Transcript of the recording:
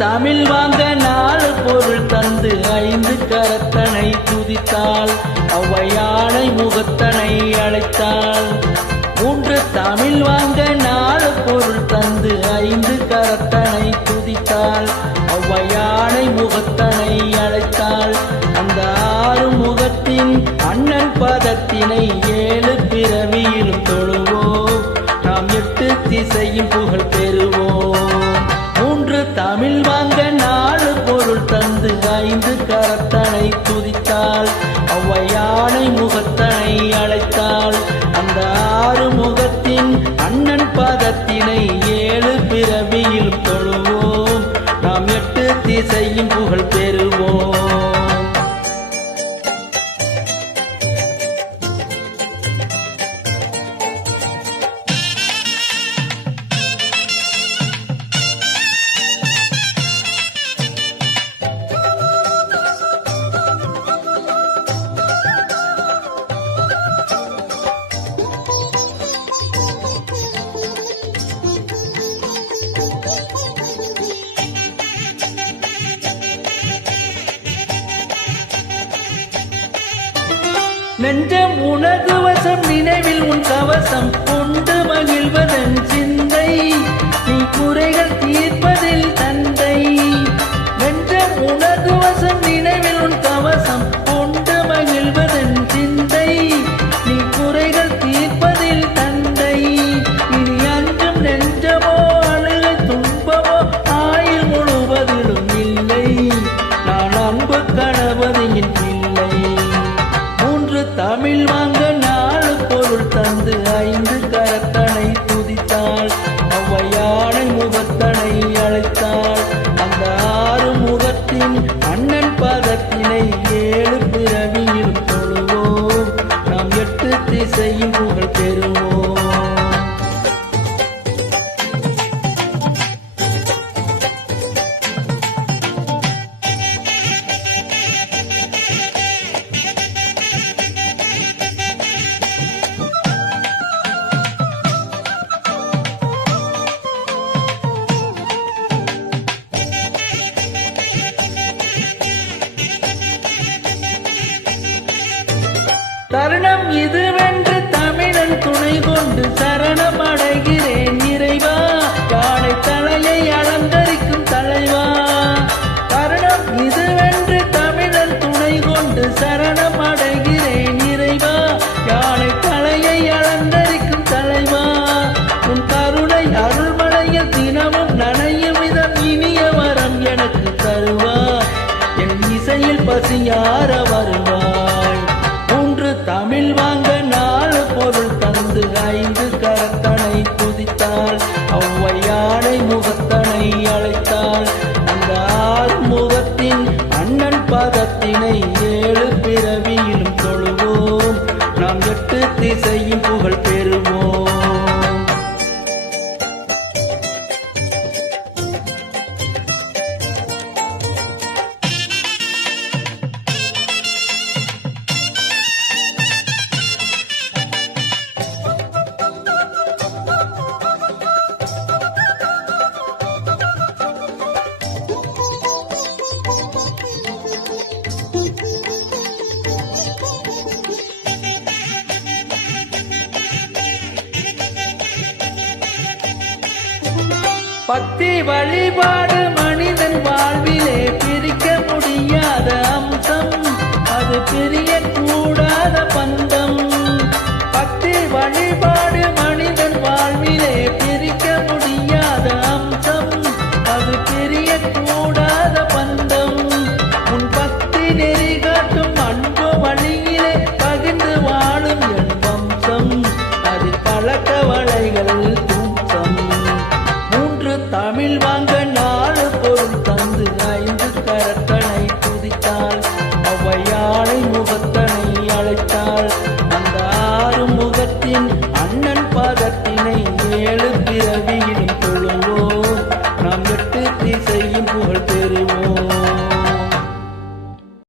தமிழ் வாங்க 4 பொருள் தந்து 5 கரத்தனை துதித்தாள். ஔவையானை முகத்தனை அழைத்தாள். 3 தமிழ் வாங்க 4 பொருள் தந்து 5 கரத்தனை துதித்தாள். ஔவையானை முகத்தனை அழைத்தாள். அந்த 6 முகத்தின் அண்ணன் பதத்தினை 7 பிறவியிலும் தொழுவோம். நாம் 8 திசையும் புகழ் பெறுவோம். 3 தமிழ் வாங்க 4 பொருள் தந்து 5 கரத்தனை துதித்தாள். ஔவையானை முகத்தனை அழைத்தாள். அந்த 6 முகத்தின் அண்ணன் பதத்தினை 7 பிறவியிலும் தொழுவோம். நாம் 8 திசையும் புகழ் பெறுவோம். நெஞ்சம் உனது வசம் நினைவில் உன் கவசம் கொண்டு மகிழ்வதன் சிந்தை. நீ குறைகள் தீர்ப்பதில் தந்தை. நெஞ்சம் உனது வசம் நினைவில் உன் கவசம் கொண்டு மகிழ்வதன் சிந்தை. நீ குறைகள் தீர்ப்பதில் தந்தை. இனி அஞ்சும் நெஞ்சமோ அழுகை துன்பமோ ஆயுள் முழுவதிலும் இல்லை. நான் அன்பு கணவரின் பிள்ளை. 3 தமிழ் வாங்க 4 பொருள் தந்து 5 கரத்தனை துதித்தாள். ஔவையானை முகத்தனை அழைத்தாள். அந்த 6 முகத்தின் அண்ணன் பதத்தினை 7 பிறவியிலும் தொழுவோம். நாம் 8 திசையும் புகழ் பெறுவோம். தருணம் இதுவென்று தமிழன் துணை கொண்டு சரணம் அடைகிறேன் இறைவா. யானை தலையை அலங்கரிக்கும் தலைவா. தருணம் இதுவென்று தமிழன் துணை கொண்டு சரணம் அடைகிறேன் இறைவா. யானை தலையை அலங்கரிக்கும் தலைவா. உன் கருணை அருள்மலையில் தினமும் நனையும் விதம் இனிய வரம் எனக்கு தருவா. என் இசையில் பசியார வருவாய். 3 தமிழ் வாங்க 4 பொருள் தந்து 5 கரத்தனை துதித்தாள். ஔவையானை முகத்தனை அழைத்தாள். அந்த 6 முகத்தின் அண்ணன் பதத்தினை 7 பிறவியிலும் தொழுவோம். நாம் 8 திசையும் புகழ் பெறுவோம். பக்தி வழிபாடு மனிதன் வாழ்விலே பிரிக்க முடியாத அம்சம். அது பிரியக்கூடாத பந்தம். பக்தி வழிபாடு மனிதன் வாழ்விலே பிரிக்க முடியாத அம்சம். அது பிரியக்கூடாத பந்தம். உன் பக்தி நெறி காட்டும் அன்பு வழியிலே பகிர்ந்து வாழும் என் வம்சம். அது பழக்க வளைகள் தும்சம். 3 தமிழ் வாங்க 4 பொருள் தந்து 5 கரத்தனை துதித்தாள். ஔவையானை முகத்தனை அழைத்தாள். அந்த 6 முகத்தின் அண்ணன் பதத்தினை 7 பிறவியிலும் தொழுவோம். நாம் 8 திசையும் புகழ் பெறுவோம்.